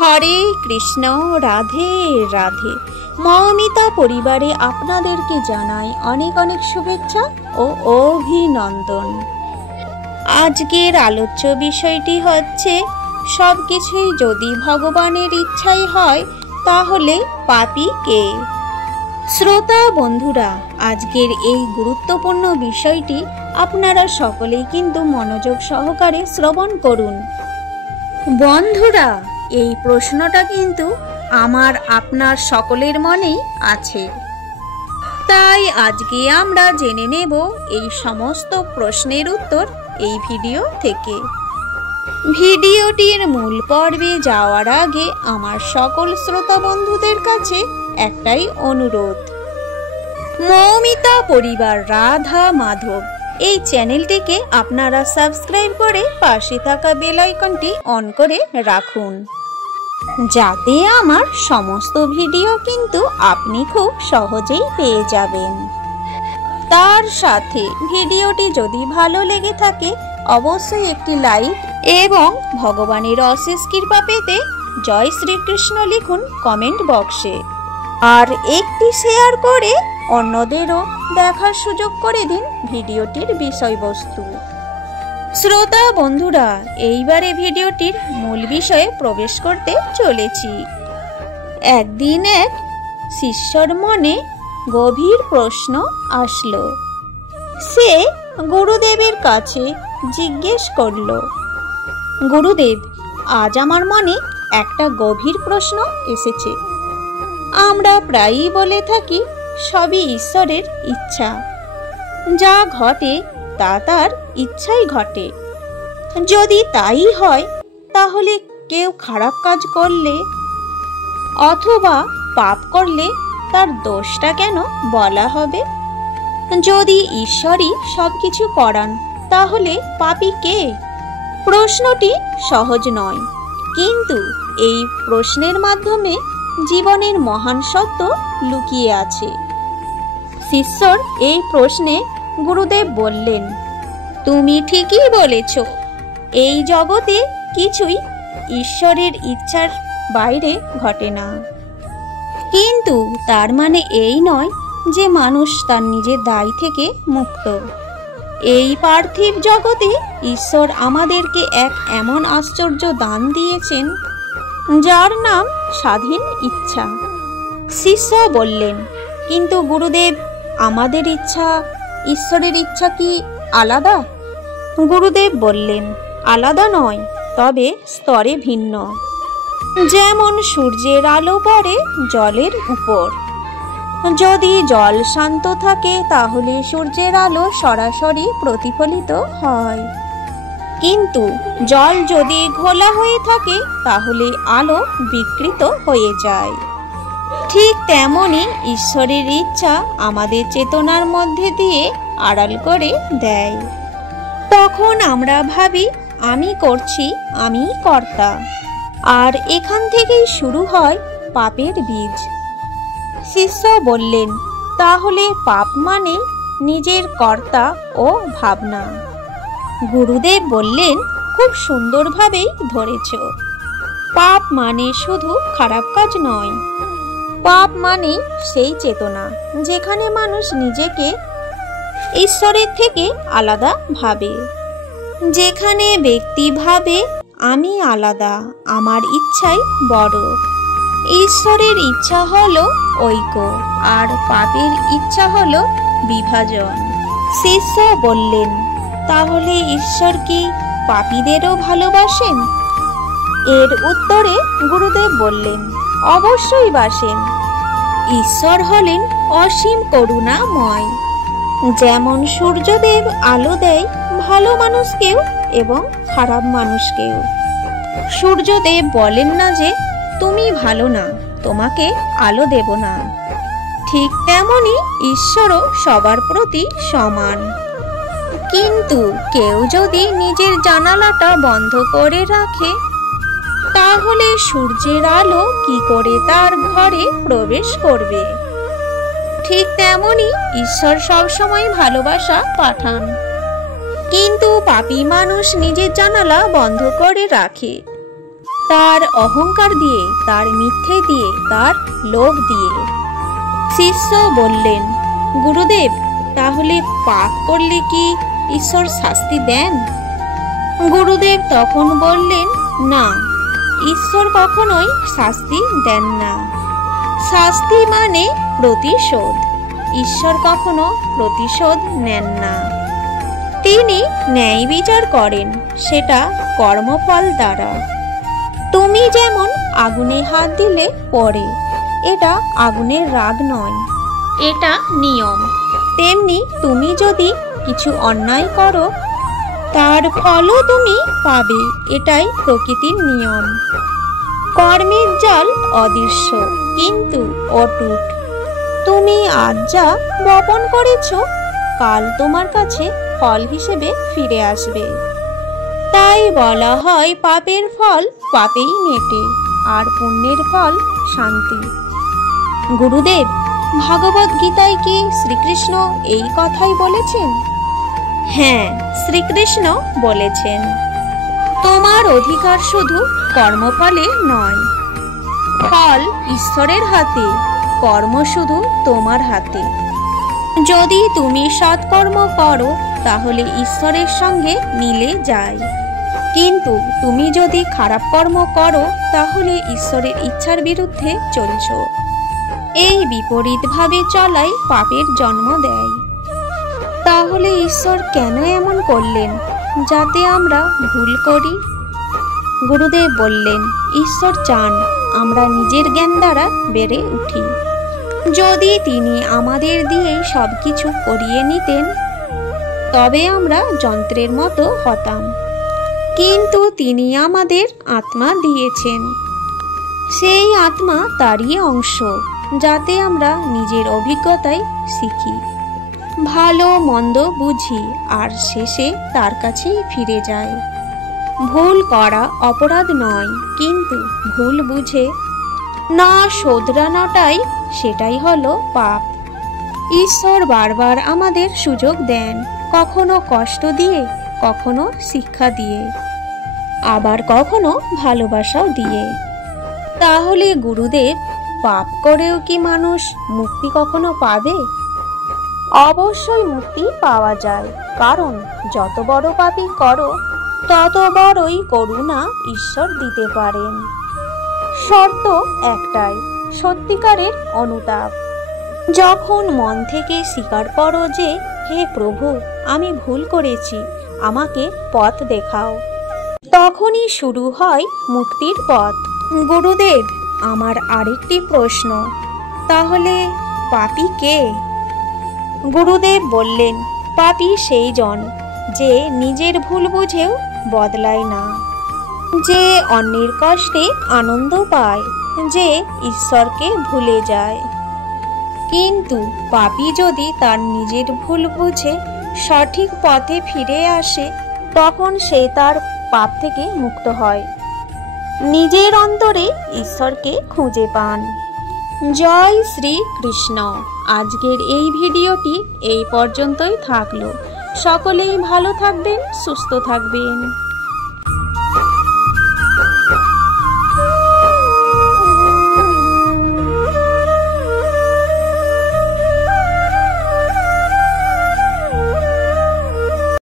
হরে কৃষ্ণ, রাধে রাধে। মৌমিতা পরিবারে আপনাদেরকে জানাই অনেক অনেক শুভেচ্ছা ও অভিনন্দন। আজকের আলোচ্য বিষয়টি হচ্ছে সবকিছুই যদি ভগবানের ইচ্ছাই হয় তাহলে পাপী কে। শ্রোতা বন্ধুরা, আজকের এই গুরুত্বপূর্ণ বিষয়টি আপনারা সকলেই কিন্তু মনোযোগ সহকারে শ্রবণ করুন। বন্ধুরা, এই প্রশ্নটা কিন্তু আমার আপনার সকলের মনেই আছে, তাই আজকে আমরা জেনে নেব এই সমস্ত প্রশ্নের উত্তর এই ভিডিও থেকে। ভিডিওটির মূল পর্বে যাওয়ার আগে আমার সকল শ্রোতা বন্ধুদের কাছে একটাই অনুরোধ, মৌমিতা পরিবার রাধা মাধব এই চ্যানেলটিকে আপনারা সাবস্ক্রাইব করে পাশে থাকা বেল আইকনটি অন করে রাখুন, যাতে আমার সমস্ত ভিডিও কিন্তু আপনি খুব সহজেই পেয়ে যাবেন। তার সাথে ভিডিওটি যদি ভালো লেগে থাকে অবশ্যই একটি লাইক এবং ভগবানের অশেষ কৃপা পেতে জয় শ্রীকৃষ্ণ লিখুন কমেন্ট বক্সে, আর একটি শেয়ার করে অন্যদেরও দেখার সুযোগ করে দিন ভিডিওটির বিষয়বস্তু। শ্রোতা বন্ধুরা, এইবারে ভিডিওটির মূল বিষয়ে প্রবেশ করতে চলেছি। একদিন এক শিষ্যর মনে গভীর প্রশ্ন আসলো। সে গুরুদেবের কাছে জিজ্ঞেস করল, গুরুদেব, আজ আমার মনে একটা গভীর প্রশ্ন এসেছে। আমরা প্রায়ই বলে থাকি সবই ঈশ্বরের ইচ্ছা, যা ঘটে তা তার ইচ্ছাই ঘটে। যদি তাই হয় তাহলে কেউ খারাপ কাজ করলে অথবা পাপ করলে তার দোষটা কেন বলা হবে? যদি ঈশ্বরই সবকিছু করান তাহলে পাপী কে? প্রশ্নটি সহজ নয়, কিন্তু এই প্রশ্নের মাধ্যমে জীবনের মহান সত্য লুকিয়ে আছে। শিষ্যর এই প্রশ্নে গুরুদেব বললেন, তুমি ঠিকই বলেছ, এই জগতে কিছুই ঈশ্বরের ইচ্ছার বাইরে ঘটে না, কিন্তু তার মানে এই নয় যে মানুষ তার নিজের দায় থেকে মুক্ত। এই পার্থিব জগতে ঈশ্বর আমাদেরকে এক এমন আশ্চর্য দান দিয়েছেন যার নাম স্বাধীন ইচ্ছা। শিষ্য বললেন, কিন্তু গুরুদেব, আমাদের ইচ্ছা ঈশ্বরের ইচ্ছা কি আলাদা? গুরুদেব বললেন, আলাদা নয়, তবে স্তরে ভিন্ন। যেমন সূর্যের আলো পড়ে জলের উপর, যদি জল শান্ত থাকে তাহলে সূর্যের আলো সরাসরি প্রতিফলিত হয়, কিন্তু জল যদি ঘোলা হয়ে থাকে তাহলে আলো বিকৃত হয়ে যায়। ঠিক তেমনি ঈশ্বরের ইচ্ছা আমাদের চেতনার মধ্যে দিয়ে আড়াল করে দেয়। তখন আমরা ভাবি আমি করছি, আমি কর্তা, আর এখান থেকেই শুরু হয় পাপের বীজ। শিষ্য বললেন, তাহলে পাপ মানে নিজের কর্তা ও ভাবনা। গুরুদেব বললেন, খুব সুন্দরভাবেই ধরেছ। পাপ মানে শুধু খারাপ কাজ নয়, পাপ মানে সেই চেতনা যেখানে মানুষ নিজেকে ঈশ্বরের থেকে আলাদা ভাবে, যেখানে ব্যক্তি ভাবে আমি আলাদা, আমার ইচ্ছাই বড়। ঈশ্বরের ইচ্ছা হলো ঐক্য, আর পাপের ইচ্ছা হলো বিভাজন। শিষ্য বললেন, তাহলে ঈশ্বর কি পাপীদেরও ভালোবাসেন? এর উত্তরে গুরুদেব বললেন, অবশ্যই বাসেন। ঈশ্বর হলেন অসীম করুণাময়। যেমন সূর্যদেব আলো দেয় ভালো মানুষকেও এবং খারাপ মানুষকেও। সূর্যদেব বলেন না যে তুমি ভালো না, তোমাকে আলো দেব না। ঠিক তেমনি ঈশ্বরও সবার প্রতি সমান। কিন্তু কেউ যদি নিজের জানালাটা বন্ধ করে রাখে তাহলে সূর্যের আলো কি করে তার ঘরে প্রবেশ করবে? ঠিক তেমনি ঈশ্বর সবসময় ভালোবাসা পাঠান, কিন্তু পাপী মানুষ নিজের জানালা বন্ধ করে রাখে। তার অহংকার দিয়ে, তার মিথ্যে দিয়ে, তার লোভ দিয়ে। শিষ্য বললেন, গুরুদেব, তাহলে পাপ করলে কি ঈশ্বর শাস্তি দেন? গুরুদেব তখন বললেন, না, ঈশ্বর কখনোই শাস্তি দেন না। শাস্তি মানে প্রতিশোধ। ঈশ্বর কখনো প্রতিশোধ নেন না। তিনি ন্যায় বিচার করেন, সেটা কর্মফল দ্বারা। তুমি যেমন আগুনে হাত দিলে পড়ে, এটা আগুনের রাগ নয়, এটা নিয়ম। তেমনি তুমি যদি কিছু অন্যায় করো, তার ফলও তুমি পাবে, এটাই প্রকৃতির নিয়ম। কর্মের জাল অদৃশ্য কিন্তু অটুট। তুমি আজ যা বপন করেছ, কাল তোমার কাছে ফল হিসেবে ফিরে আসবে। তাই বলা হয়, পাপের ফল পাপেই মেটে, আর পুণ্যের ফল শান্তি। গুরুদেব, ভগবদ গীতায় কি শ্রীকৃষ্ণ এই কথাই বলেছেন? হ্যাঁ, শ্রীকৃষ্ণ বলেছেন, তোমার অধিকার শুধু কর্মফলে নয়। ফল ঈশ্বরের হাতে, কর্ম শুধু তোমার হাতে। যদি তুমি সৎকর্ম করো, তাহলে ঈশ্বরের সঙ্গে মিলে যায়। কিন্তু তুমি যদি খারাপ কর্ম করো, তাহলে ঈশ্বরের ইচ্ছার বিরুদ্ধে চলছ। এই বিপরীতভাবে চলাই পাপের জন্ম দেয়। তাহলে ঈশ্বর কেন এমন করলেন, যাতে আমরা ভুল করি? গুরুদেব বললেন, ঈশ্বর চান আমরা নিজের জ্ঞান দ্বারা বেড়ে উঠি। যদি তিনি আমাদের দিয়ে সবকিছু করিয়ে নিতেন, তবে আমরা যন্ত্রের মতো হতাম। কিন্তু তিনি আমাদের আত্মা দিয়েছেন। সেই আত্মা তারই অংশ, যাতে আমরা নিজের অভিজ্ঞতায় শিখি, ভালো মন্দ বুঝি, আর শেষে তার কাছেই ফিরে যাই। ভুল করা অপরাধ নয়, কিন্তু ভুল বুঝে না শোধরানোটাই, সেটাই হলো পাপ। ঈশ্বর বারবার আমাদের সুযোগ দেন, কখনো কষ্ট দিয়ে, কখনো শিক্ষা দিয়ে, আবার কখনো ভালোবাসাও দিয়ে। তাহলে গুরুদেব, পাপ করেও কি মানুষ মুক্তি কখনো পাবে? অবশ্যই মুক্তি পাওয়া যায়, কারণ যত বড় পাপই করো, তত বড়ই করুণা ঈশ্বর দিতে পারেন। শর্ত একটাই, সত্যিকারের অনুতাপ। যখন মন থেকে স্বীকার করো যে, হে প্রভু, আমি ভুল করেছি, আমাকে পথ দেখাও, তখনই শুরু হয় মুক্তির পথ। গুরুদেব, আমার আরেকটি প্রশ্ন, তাহলে পাপী কে? গুরুদেব বললেন, পাপী সেই জন যে নিজের ভুল বুঝেও বদলায় না, যে অন্যের কষ্টে আনন্দ পায়, যে ঈশ্বরকে ভুলে যায়। কিন্তু পাপী যদি তার নিজের ভুল বুঝে সঠিক পথে ফিরে আসে, তখন সে তার পাপ থেকে মুক্ত হয়, নিজের অন্তরে ঈশ্বরকে খুঁজে পান। জয় শ্রী কৃষ্ণ। আজকের এই ভিডিওটি এই পর্যন্তই থাকলো। সকলেই ভালো থাকবেন, সুস্থ থাকবেন।